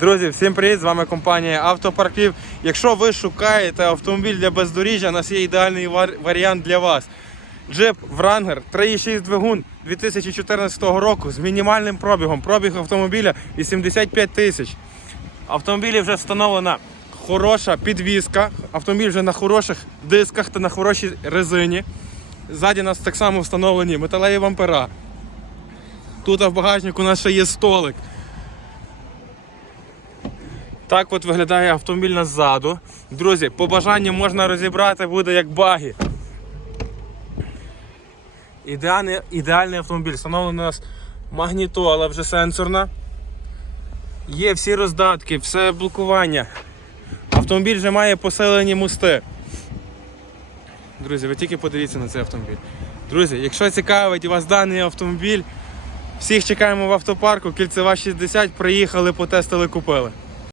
Друзі, всім привіт! З вами компанія Автопарків. Якщо ви шукаєте автомобіль для бездоріжжя, у нас є ідеальний вар- варіант для вас. Джип Wrangler 3.6 двигун 2014 року з мінімальним пробігом. Пробіг автомобіля 85 тисяч. Автомобілі вже встановлена хороша підвізка. Автомобіль вже на хороших дисках та на хорошій резині. Ззаді нас так само встановлені металеві бампера. Тут в багажнику у нас ще є столик. Так от виглядає автомобіль назаду. Друзі, по бажанню можна розібрати буде як баги. Ідеальний, ідеальний автомобіль. Встановлена у нас магнітола вже сенсорна. Є всі роздатки, все блокування. Автомобіль вже має посилені мости. Друзі, ви тільки подивіться на цей автомобіль. Друзі, якщо цікавить вас даний автомобіль, всіх чекаємо в автопарку, кільцева 60, приїхали, потестили, купили.